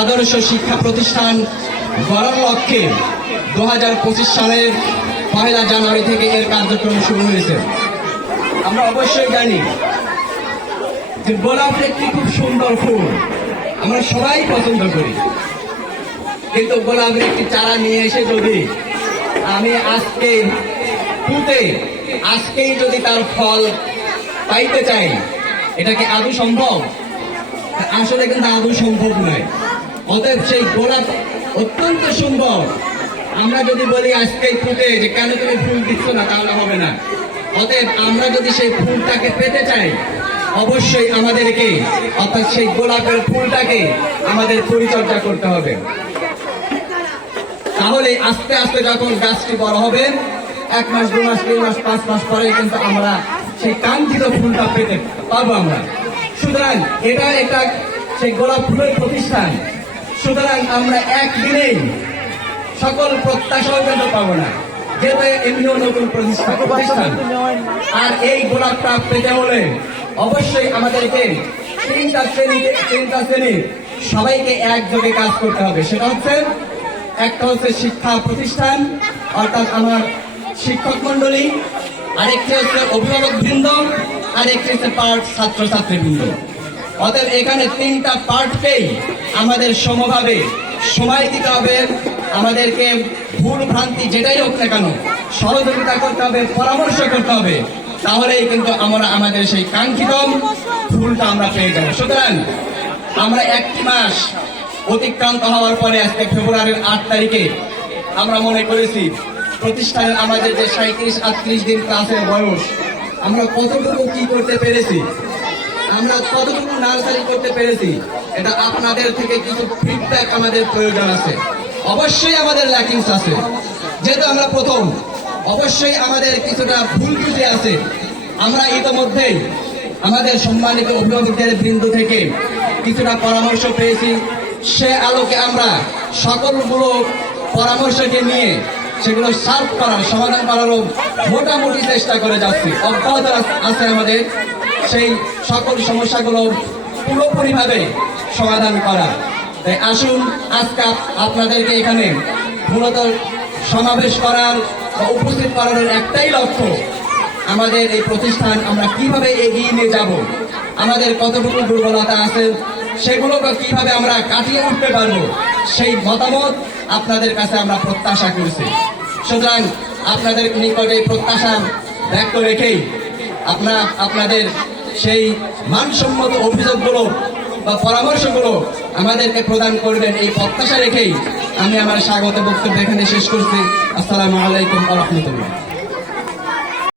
আদর্শ শিক্ষা প্রতিষ্ঠান গড়ার লক্ষ্যে 2025 সালের 1 জানুয়ারি থেকে এর কার্যক্রম শুরু হয়েছে। আমরা অবশ্যই জানি যে গোলাপ একটি খুব সুন্দর ফুল, আমরা সবাই পছন্দ করি, কিন্তু গোলাপের একটি চারা নিয়ে এসে যদি আমি আজকে পুঁতে আজকেই যদি তার ফল পাইতে চাই, এটা কি আদৌ সম্ভব? আসলে কিন্তু আদৌ সম্ভব নয়। অতএব সেই গোলাপ অত্যন্ত সুন্দর, আমরা যদি বলি আজকেই ফুটে যে কেন তুমি ফুল দিচ্ছ না, তাহলে হবে না। অতএব আমরা যদি সেই ফুলটাকে পেতে চাই, অবশ্যই আমাদেরকে অর্থাৎ সেই গোলাপের ফুলটাকে আমাদের পরিচর্যা করতে হবে। তাহলে আস্তে আস্তে যখন গাছটি বড় হবে, 1 মাস 2 মাস 3 মাস 5 মাস পরে কিন্তু আমরা সেই কাঙ্ক্ষিত ফুলটা পেতে পারবো আমরা। সুতরাং এটা একটা সেই গোলাপ ফুলের প্রতিষ্ঠান। সুতরাং আমরা একদিনেই সকল প্রত্যাশাও কিন্তু পাবো না, যেহেতু এমনিও নতুন প্রতিষ্ঠান। আর এই গোলাপটা পেতে হলে অবশ্যই আমাদেরকে তিনটা শ্রেণীর সবাইকে একযোগে কাজ করতে হবে। সেটা হচ্ছে, একটা হচ্ছে শিক্ষা প্রতিষ্ঠান অর্থাৎ আমার শিক্ষক মন্ডলী, আরেকটি হচ্ছে অভিভাবক বৃন্দ, আরেকটি হচ্ছে পার্ট ছাত্রছাত্রী বৃন্দ। অতএব এখানে তিনটা পার্টকেই আমাদের সমভাবে সময় দিতে হবে। আমাদেরকে ভুল ভ্রান্তি যেটাই হোক না কেন সহযোগিতা করতে হবে, পরামর্শ করতে হবে, তাহলেই কিন্তু আমরা আমাদের সেই কাঙ্ক্ষিত ফুলটা আমরা পেয়ে যাব। সুতরাং আমরা 1 মাস অতিক্রান্ত হওয়ার পরে আজকে ফেব্রুয়ারির 8 তারিখে আমরা মনে করেছি প্রতিষ্ঠানের আমাদের যে 37-38 দিন ক্লাসের বয়স, আমরা কতটুকু কি করতে পেরেছি, আমরা কতটুকু নার্সারি করতে পেরেছি, এটা আপনাদের থেকে কিছু ফিডব্যাক আমাদের প্রয়োজন আছে। অবশ্যই আমাদের ল্যাকিংস আছে, যেহেতু আমরা প্রথম, অবশ্যই আমাদের কিছুটা ভুল ত্রুটি আছে। আমরা ইতিমধ্যেই আমাদের সম্মানিত অভিভাবকদের বৃন্দ থেকে কিছুটা পরামর্শ পেয়েছি। সে আলোকে আমরা সকলগুলো পরামর্শকে নিয়ে সেগুলো সলভ করার, সমাধান করারও মোটামুটি চেষ্টা করে যাচ্ছি। অব্যাহত আছে আমাদের সেই সকল সমস্যাগুলো পুরোপুরিভাবে সমাধান করা। তাই আসুন আজকে আপনাদেরকে এখানে মূলত সমাবেশ করার বা উপস্থিত করার একটাই লক্ষ্য, আমাদের এই প্রতিষ্ঠান আমরা কিভাবে এগিয়ে নিয়ে যাব, আমাদের কতটুকু দুর্বলতা আছে সেগুলোকে কিভাবে আমরা কাটিয়ে উঠতে পারবো, সেই মতামত আপনাদের কাছে আমরা প্রত্যাশা করছি। সুতরাং আপনাদের নিকটে প্রত্যাশা ব্যক্ত রেখেই আপনাদের সেই মানসম্মত অভিযোগগুলো বা পরামর্শগুলো আমাদেরকে প্রদান করবেন, এই প্রত্যাশা রেখেই আমি আমার স্বাগত বক্তব্য এখানে শেষ করছি। আসসালামু আলাইকুম ওয়া রাহমাতুল্লাহ।